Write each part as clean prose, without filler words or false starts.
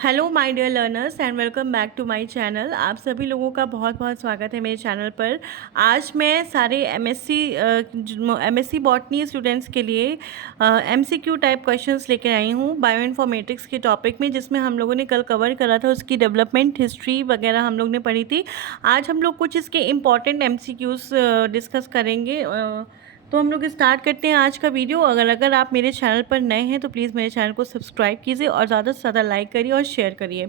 Hello my dear learners and welcome back to my channel. आप सभी लोगों का बहुत बहुत स्वागत है मेरे चैनल पर। आज मैं सारे एमएससी बॉटनी स्टूडेंट्स के लिए एमसीक्यू टाइप क्वेश्चंस लेकर आई हूँ बायो इन्फॉर्मेटिक्स के टॉपिक में, जिसमें हम लोगों ने कल कवर करा था, उसकी डेवलपमेंट हिस्ट्री वगैरह हम लोग ने पढ़ी थी। आज हम लोग कुछ इसके इम्पॉर्टेंट एमसीक्यूज़ डिस्कस करेंगे। तो हम लोग स्टार्ट करते हैं आज का वीडियो। अगर आप मेरे चैनल पर नए हैं तो प्लीज़ मेरे चैनल को सब्सक्राइब कीजिए और ज़्यादा से ज़्यादा लाइक करिए और शेयर करिए।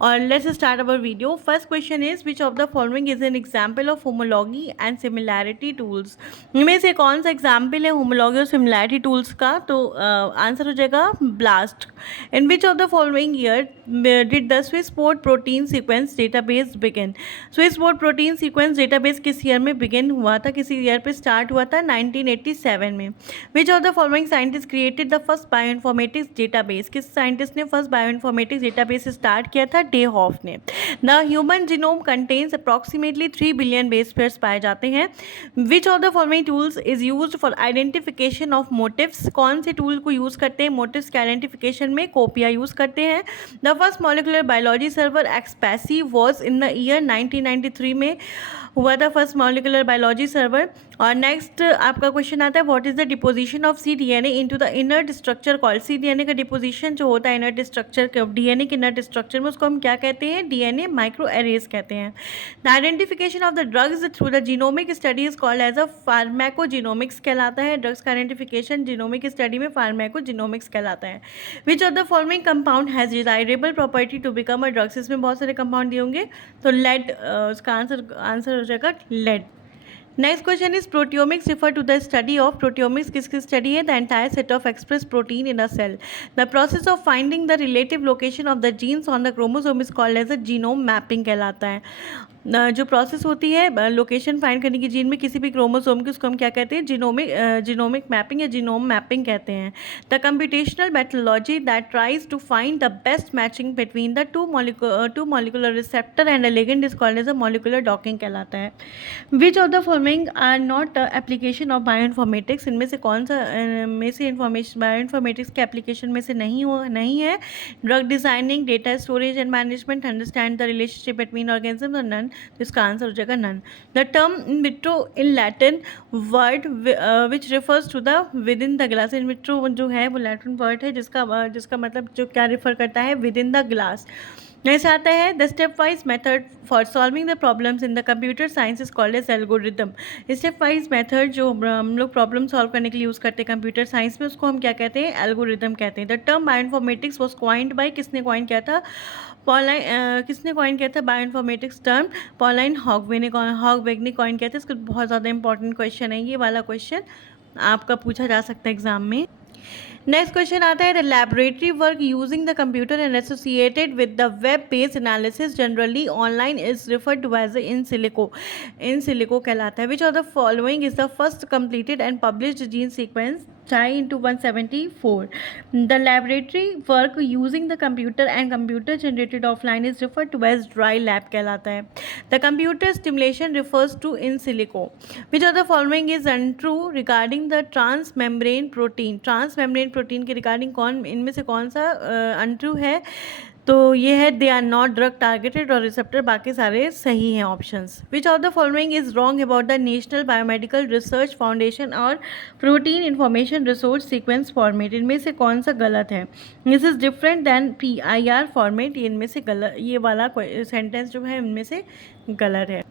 और let's start our video. First question is which of the following is an example of homology and similarity tools. इनमें से कौन सा एग्जाम्पल है होमोलॉगी और सिमिलैरिटी टूल्स का? तो आंसर हो जाएगा blast. In which of the following year did the Swiss board protein sequence database begin. Swiss board protein sequence database किस ईयर में बिगिन हुआ था, किसी ईयर पे स्टार्ट हुआ था? 1987 में। Which of the following scientist created the first bioinformatics database. किस साइंटिस्ट ने फर्स्ट बायोइन्फॉर्मेटिक्स डेटाबेस स्टार्ट किया था? डे हॉफ ने। The human genome contains approximately 3 billion base pairs पाए जाते हैं। Which of the following tools is used for identification of motifs. कौन से टूल को यूज करते हैं मोटिव्स के आइडेंटिफिकेशन में? कोपिया यूज करते हैं। The first molecular biology server ExPASy was in the year 1993 में हुआ था फर्स्ट मॉलिक्यूलर बायोलॉजी सर्वर। और नेक्स्ट आपका क्वेश्चन आता है what is the deposition of cDNA into the inert structure called. cDNA का डिपोजिशन जो होता है इनर्ट स्ट्रक्चर के डीएनए के इनर्ट स्ट्रक्चर में, उसको हम क्या कहते हैं? डीएनए माइक्रो एरेज कहते हैं। The identification of the drugs through the genomic study is called as a pharmacogenomics कहलाता है। ड्रग्स का आइडेंटिफिकेशन जीनोमिक स्टडी में फार्माकोजीनोमिक्स कहलाता है। Which of the following compound has desirable property to become a drugs. इसमें बहुत सारे compound दिए होंगे, तो लेड उसका आंसर हो जाएगा lead. Next question is proteomics refer to the study of. Proteomics किसकी स्टडी है? The entire set of express protein in a cell. The process of finding the relative location of the genes on the chromosome is called as a genome mapping कहलाता है। जो process होती है location find करने की gene में किसी भी क्रोमोसोम की, उसको हम क्या कहते हैं? जीनोमिक मैपिंग या जीनोम मैपिंग कहते हैं। The computational methodology that tries to find the best matching between the two molecular receptor and a ligand is called as a molecular docking कहलाता है। Which of the following are not application of bioinformatics. इनमें से कौन सा में से information bioinformatics के application में से नहीं है? Drug designing, data storage and management, understand the relationship between organism और नन। तो इसका आंसर हो जाएगा none. The term in vitro in Latin word which refers to the within the glass. In vitro जो है वो Latin word है जिसका मतलब जो क्या रिफर करता है? Within the glass. Next आता है the stepwise method for solving the problems in the computer science is called as algorithm. Stepwise method जो हम लोग प्रॉब्लम सॉल्व करने के लिए यूज़ करते हैं कंप्यूटर साइंस में, उसको हम क्या कहते हैं? एल्गोरिदम कहते हैं। The term bioinformatics was coined by, किसने क्वाइन किया था? किसने कॉइन किया था bioinformatics term? Paulien Hogeweg ने कॉइन किया था। इसका बहुत ज़्यादा इंपॉर्टेंट क्वेश्चन है, ये वाला क्वेश्चन आपका पूछा जा सकता है एग्जाम में। नेक्स्ट क्वेश्चन आता है the laboratory work using the computer and associated with the web based analysis generally online is referred to as in silico कहलाता है। Which of the following is the first completed and published gene sequence Chi into 174. The laboratory work using the computer and computer generated offline is referred to as dry lab कहलाता है। The computer stimulation refers to in silico. Which of the following is untrue regarding the transmembrane protein? Transmembrane protein के regarding इनमें से कौन सा untrue है? तो ये है they are not drug targeted और रिसेप्टर, बाकी सारे सही हैं options. Which of the following is wrong about the National Biomedical Research Foundation और Protein Information Resource sequence format. इनमें से कौन सा गलत है? This is different than PIR format. इनमें से गलत, ये वाला सेंटेंस जो है इनमें से गलत है।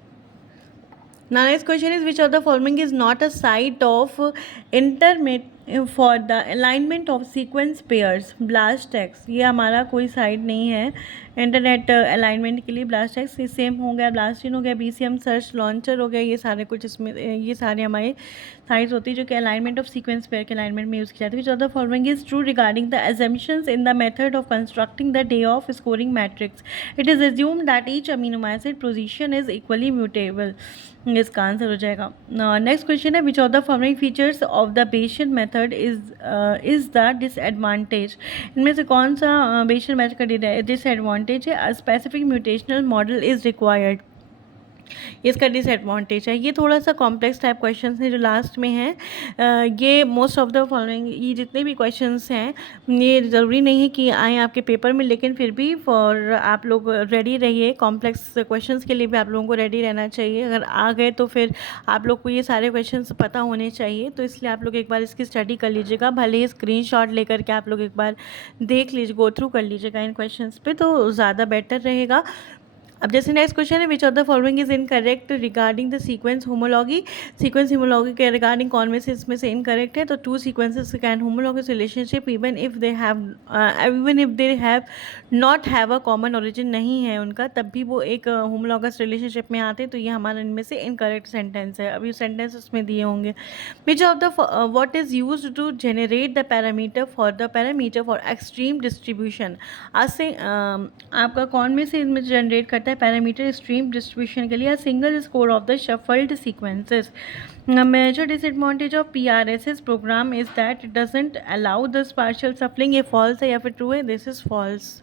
Now next question is which of the following is not a site of intermediate for the alignment of sequence pairs? BLASTX ये हमारा कोई साइट नहीं है इंटरनेट अलाइनमेंट के लिए। BLASTX सेम हो गया, ब्लास्टिन हो गया, BCM सर्च लॉन्चर हो गया, ये सारे कुछ इसमें ये सारे हमारे साइट्स होती है जो कि अलाइनमेंट ऑफ सीक्वेंस पेयर के अलाइनमेंट में यूज़ की जाती है। Which of the following is true regarding the assumptions in the method of constructing the day of scoring matrix? It is assumed that each amino acid position is equally mutable. इसका answer हो जाएगा। Next question है which of the following features of the Bayesian method is the disadvantage. इनमें से कौन सा Bayesian method का disadvantage है? A specific mutational model is required. इसका डिसएडवांटेज है। ये थोड़ा सा कॉम्प्लेक्स टाइप क्वेश्चंस हैं जो लास्ट में हैं। ये मोस्ट ऑफ द फॉलोइंग, ये जितने भी क्वेश्चंस हैं ये ज़रूरी नहीं है कि आए आपके पेपर में, लेकिन फिर भी फॉर आप लोग रेडी रहिए। कॉम्प्लेक्स क्वेश्चंस के लिए भी आप लोगों को रेडी रहना चाहिए। अगर आ गए तो फिर आप लोग को ये सारे क्वेश्चंस पता होने चाहिए, तो इसलिए आप लोग एक बार इसकी स्टडी कर लीजिएगा। भले ही स्क्रीनशॉट लेकर के आप लोग एक बार देख लीजिए, गो थ्रू कर लीजिएगा इन क्वेश्चंस पे, तो ज़्यादा बेटर रहेगा। अब जैसे नेक्स्ट क्वेश्चन है, which of the following is incorrect regarding the sequence homology. Sequence homology के रिगार्डिंग कौन में से इसमें से इनकरेक्ट है? तो two sequences can homologous relationship even if they have not have a common origin, नहीं है उनका तब भी वो एक होमोलॉगस रिलेशनशिप में आते, तो ये हमारा इनमें से इनकरेक्ट सेंटेंस है। अभी सेंटेंस उसमें दिए होंगे। Which of the what is used to generate the parameter for extreme distribution. आज से आपका कौन में से इनमें जनरेट करता है पैरामीटर स्ट्रीम डिस्ट्रीब्यूशन के लिए? Single score of the shuffled sequences. Major disadvantage of PRSS program is that it doesn't allow the partial shuffling. ये फॉल्स है या फिर ट्रू है? This is false.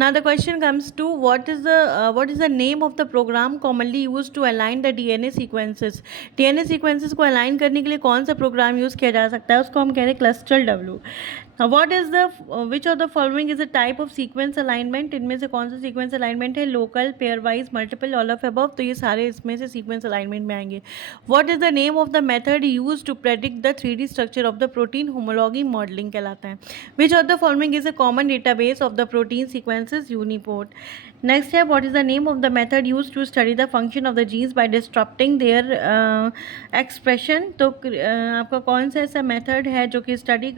Now the question comes to what is the name of the program commonly used to align the DNA sequences. DNA sequences को align करने के लिए कौन सा प्रोग्राम यूज़ किया जा सकता है? उसको हम कह रहे हैं CLUSTAL-W. What is the which of the following is a type of sequence alignment? इनमें से कौन सा sequence alignment है? Local, pairwise, multiple, all of above. तो ये सारे इसमें से sequence alignment में आएंगे. What is the name of the method used to predict the 3D structure of the protein? Homology modeling कहलाता है. Which of the following is a common database of the protein sequences? UniProt. Next है, what is the name of the method used to study the function of the genes by disrupting their expression? तो आपका कौन सा ऐसा method है जो कि study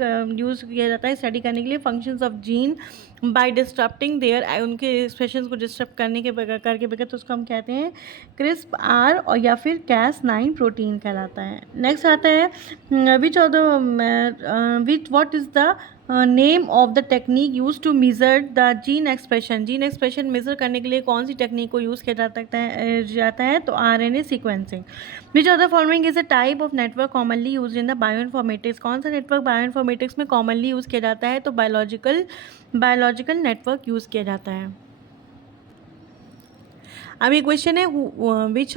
use किया जाता है स्टडी करने के लिए functions of gene by disturbing their, उनके एक्सप्रेशन को डिस्टर्ब करने के बगैर तो उसको हम कहते हैं CRISPR और या फिर Cas9 प्रोटीन कहलाता है। नेक्स्ट आता है which what is the name of the technique use to measure the gene expression. Gene expression measure करने के लिए कौन सी टेक्निक को यूज़ किया जाता है? तो RNA sequencing. Which of the following is a type of network commonly use in the bioinformatics. कौन सा नेटवर्क बायोइन्फॉर्मेटिक्स में कॉमनली यूज़ किया जाता है? तो बायोलॉजिकल नेटवर्क यूज़ किया जाता है। अब ये क्वेश्चन है विच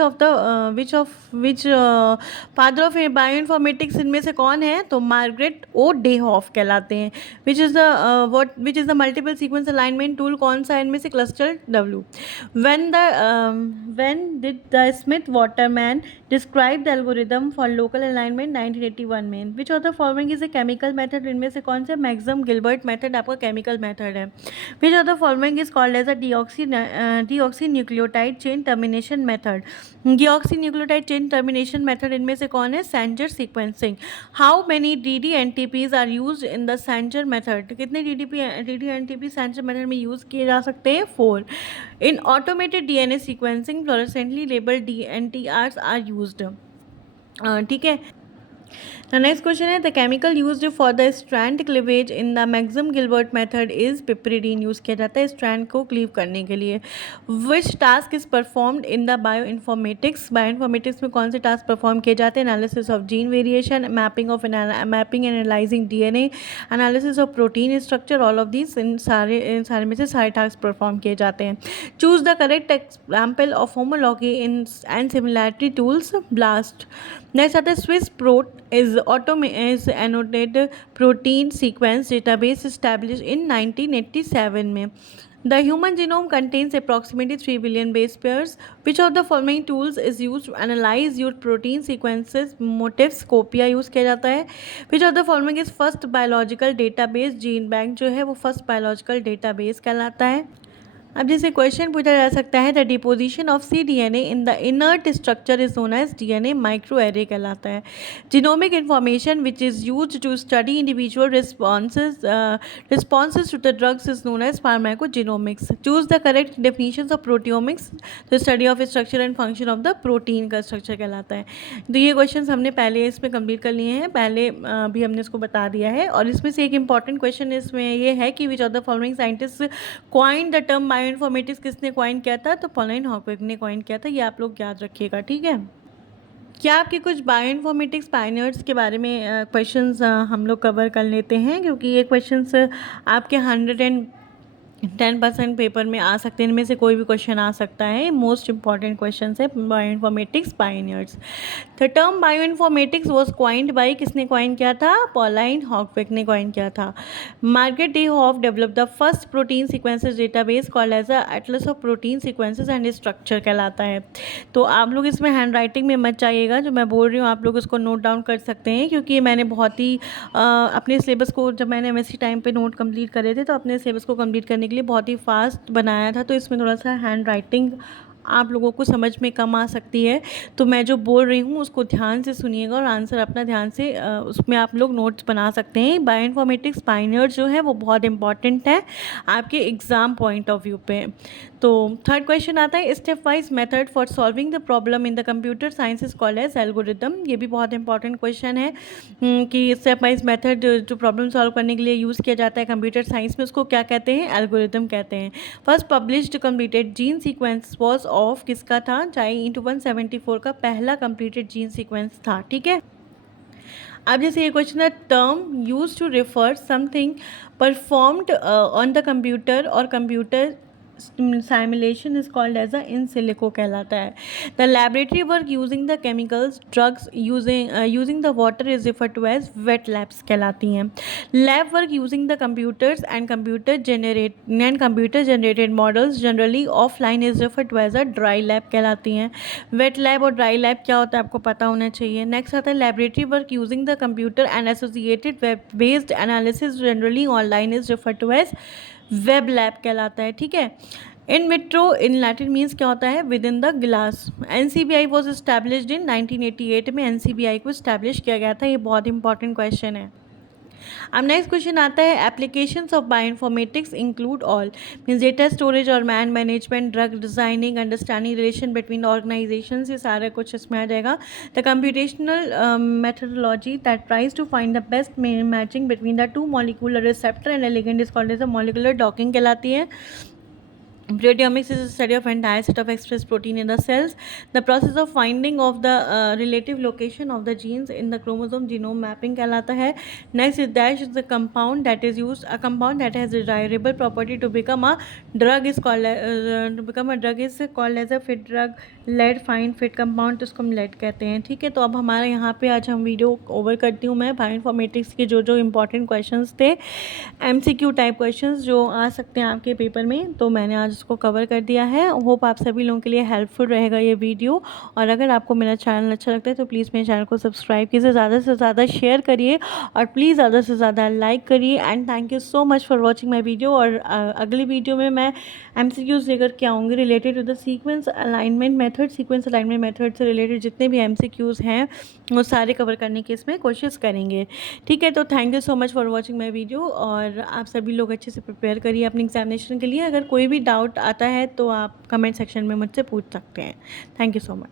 फादर ऑफ बायोइन्फॉर्मेटिक्स इनमें से कौन है? तो मार्गरेट ओ डेहॉफ कहलाते हैं। Which is the multiple sequence alignment tool कौन सा है इनमें से? CLUSTAL-W. When did the Smith Waterman describe the algorithm for local alignment? 1981 में। Which of the following is a chemical method? इनमें से कौन सा? मैक्सम गिलबर्ट मेथड आपका केमिकल मेथड है। Which of the following is called as a deoxy nucleotide chain termination method? Deoxynucleotide chain termination method इनमें से कौन है? Sanger sequencing. How many DDNTPs are use in the Sanger method? कितने DDNTP Sanger method में use किए जा सकते हैं? 4. In automated DNA sequencing fluorescently labelled DNTRs are used. ठीक है। The next question है, the chemical used for the strand cleavage in the Maxim Gilbert method is piperidine. Use किया जाता है strand को क्लीव करने के लिए. Which task is performed in the bioinformatics? Bioinformatics में कौन से टास्क परफॉर्म किए जाते हैं? Analysis of gene variation, mapping and analysing DNA, analysis of protein structure, all of these in सारे में से सारे टास्क परफॉर्म किए जाते हैं. Choose the correct example of homology in and similarity tools. Blast. Next आता है, Swiss प्रोट is annotated protein sequence database established in 1987 में. The human genome contains approximately 3 billion base pairs. Which of the following tools is used to analyze your protein sequences? Motifs कोपिया use किया जाता है. Which of the following is first biological database? Gene bank जो है वो first biological database कहलाता है. अब जैसे क्वेश्चन पूछा जा सकता है, the deposition of cDNA in the inert structure is known as DNA microarray कहलाता है. Genomic information which is use to study individual responses to the drugs is known as pharmacogenomics. Choose the correct definition of proteomics. The study of structure and function of the protein का structure कहलाता है. तो ये question हमने पहले इसमें complete कर लिए हैं, पहले भी हमने इसको बता दिया है. और इसमें से एक इंपॉर्टेंट क्वेश्चन इसमें ये है कि विच of the following scientist coined the term bioinformatics. किसने कॉइन किया था? तो पॉलिन हॉकविक ने कॉइन किया था. ये आप लोग याद रखिएगा. ठीक है. क्या आपके कुछ बायोइन्फॉर्मेटिक्स पायनियर्स के बारे में क्वेश्चंस हम लोग कवर कर लेते हैं, क्योंकि ये क्वेश्चंस आपके 10% पेपर में आ सकते हैं, इनमें से कोई भी क्वेश्चन आ सकता है। मोस्ट इंपॉर्टेंट क्वेश्चन है bioinformatics pioneers. The term bioinformatics was coined by, किसने क्वाइन किया था? पॉलाइन हॉकविक ने क्वाइन किया था। Margaret Dayhoff develop the first protein sequences database called as the atlas of protein sequences and structure कहलाता है। तो आप लोग इसमें हैंड राइटिंग में मत जाइएगा, जो मैं बोल रही हूँ आप लोग उसको नोट डाउन कर सकते हैं, क्योंकि मैंने बहुत ही अपने सिलेबस को, जब मैंने एमएससी टाइम पे नोट कंप्लीट करे थे तो अपने सिलेबस को कंप्लीट करने के लिए बहुत ही फास्ट बनाया था, तो इसमें थोड़ा सा हैंड राइटिंग आप लोगों को समझ में कम आ सकती है। तो मैं जो बोल रही हूँ उसको ध्यान से सुनिएगा और आंसर अपना ध्यान से उसमें आप लोग नोट्स बना सकते हैं। बायोइन्फॉर्मेटिक्स पायनियर जो है वो बहुत इंपॉर्टेंट है आपके एग्ज़ाम पॉइंट ऑफ व्यू पे। तो थर्ड क्वेश्चन आता है, stepwise method for solving the problem in the computer science is called as algorithm. ये भी बहुत इंपॉर्टेंट क्वेश्चन है कि स्टेप वाइज मेथड जो प्रॉब्लम सॉल्व करने के लिए यूज़ किया जाता है कंप्यूटर साइंस में, उसको क्या कहते हैं? एल्गोरिदम कहते हैं। First published completed gene sequence was of, किसका था? Chi-174 का पहला कंप्लीटेड जीन सीक्वेंस था। ठीक है, अब जैसे ये क्वेश्चन है, term use to refer something performed on the computer और computer simulation is called as a in silico कहलाता है। The laboratory work using the chemicals, drugs using the water is referred to as wet labs कहलाती हैं। Lab work using the computers and computer generated models generally offline is referred to as a dry lab कहलाती हैं। Wet lab और dry lab क्या होता है आपको पता होना चाहिए। नेक्स्ट आता है laboratory work using the computer and associated web based analysis generally online is referred to as web lab कहलाता है। ठीक है, इन विट्रो इन लैटिन मीन्स क्या होता है? Within the glass. NCBI was established in 1988 में एनसीबीआई को establish किया गया था। ये बहुत इंपॉर्टेंट क्वेश्चन है। अब नेक्स्ट क्वेश्चन आता है, applications of bioinformatics include all, means data storage और management, drug designing, understanding relation between organization, ये सारा कुछ इसमें आ जाएगा। The computational methodology that tries to find the best matching between the two molecular receptor and ligand is called as a molecular docking कहलाती है। Proteomics is a study of entire set of expressed protein in the cells. The process of finding of the relative location of the genes in the chromosome genome mapping कहलाता है। Next is dash is the compound that is used, a compound that has desirable property to become a drug is called as a fit drug, lead fine fit compound, तो उसको हम lead कहते हैं। ठीक है, तो अब हमारा यहाँ पे आज हम वीडियो ओवर करती हूँ मैं बायोइन्फॉर्मेटिक्स के जो जो इंपॉर्टेंट क्वेश्चंस थे, MCQ टाइप क्वेश्चंस जो आ सकते हैं आपके पेपर में, तो मैंने आज उसको कवर कर दिया है। होप आप सभी लोगों के लिए हेल्पफुल रहेगा ये वीडियो। और अगर आपको मेरा चैनल अच्छा लगता है तो प्लीज़ मेरे चैनल को सब्सक्राइब कीजिए, ज़्यादा से ज़्यादा शेयर करिए और प्लीज़ ज़्यादा से ज़्यादा लाइक करिए। And thank you so much for watching my video. और अगली वीडियो में मैं MCQs लेकर के आऊँगी related to the sequence alignment method से रिलेटेड जितने भी MCQs हैं वो सारे कवर करने की इसमें कोशिश करेंगे। ठीक है, तो thank you so much for watching my video. और आप सभी लोग अच्छे से प्रिपेयर करिए अपने एग्जामिनेशन के लिए। अगर कोई भी डाउट आता है तो आप कमेंट सेक्शन में मुझसे पूछ सकते हैं। Thank you so much.